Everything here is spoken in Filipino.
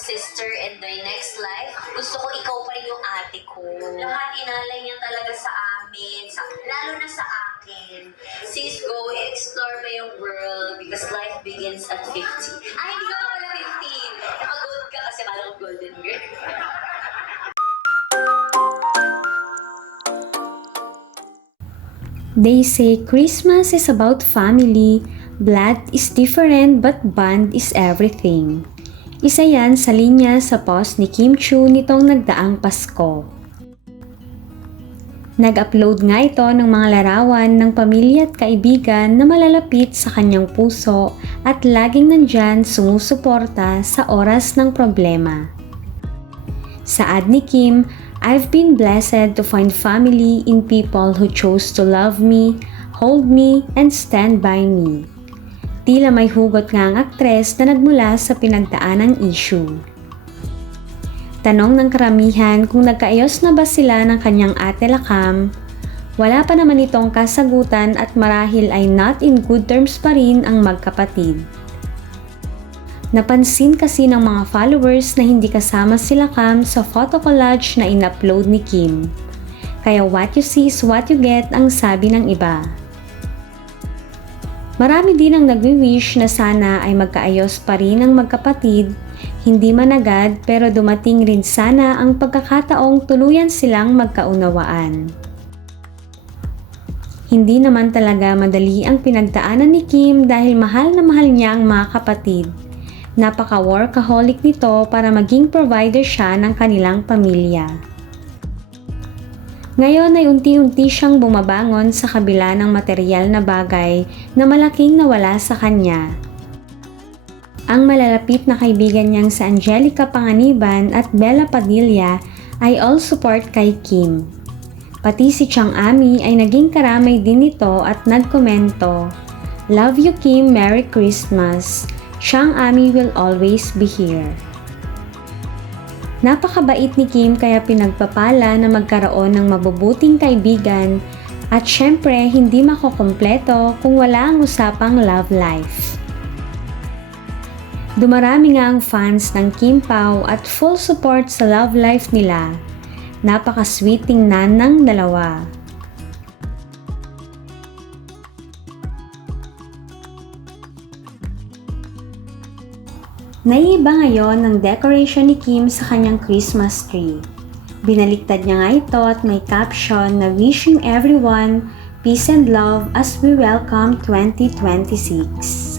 sister in the next life, gusto ko ikaw pa rin yung ate ko. Lahat inalay niya talaga sa amin, lalo na sa akin. Sis, go explore ba yung world because life begins at 50. Ay, hindi ka pa pala 15. Naka-gold ka kasi kala ko golden girl. They say Christmas is about family, blood is different but bond is everything. Isa yan sa linya sa post ni Kim Chiu nitong nagdaang Pasko. Nag-upload nga ito ng mga larawan ng pamilya at kaibigan na malalapit sa kanyang puso at laging nandyan sumusuporta sa oras ng problema. Saad ni Kim, I've been blessed to find family in people who chose to love me, hold me, and stand by me. Tila may hugot nga ang aktres na nagmula sa pinagdaanang issue. Tanong ng karamihan kung nagkaayos na ba sila ng kanyang ate Lakam, wala pa naman itong kasagutan at marahil ay not in good terms pa rin ang magkapatid. Napansin kasi ng mga followers na hindi kasama sila Cam sa photo collage na in-upload ni Kim. Kaya what you see is what you get ang sabi ng iba. Marami din ang nagwi-wish na sana ay magkaayos pa rin ang magkapatid, hindi man agad pero dumating rin sana ang pagkakataong tuluyan silang magkaunawaan. Hindi naman talaga madali ang pinagdaanan ni Kim dahil mahal na mahal niya ang mga kapatid. Napaka-workaholic nito para maging provider siya ng kanilang pamilya. Ngayon ay unti-unti siyang bumabangon sa kabila ng material na bagay na malaking nawala sa kanya. Ang malalapit na kaibigan niyang si Angelica Panganiban at Bella Padilla ay all support kay Kim. Pati si Chang Ami ay naging karamay din nito at nagkomento, "Love you Kim, Merry Christmas. Chang Ami will always be here." Napakabait ni Kim kaya pinagpapala na magkaroon ng mabubuting kaibigan at syempre hindi makukumpleto kung wala ang usapang love life. Dumarami nga ang fans ng Kim Pao at full support sa love life nila. Napaka-sweet tingnan ng dalawa. Naiiba ngayon ang decoration ni Kim sa kanyang Christmas tree. Binaliktad niya nga ito at may caption na wishing everyone peace and love as we welcome 2026.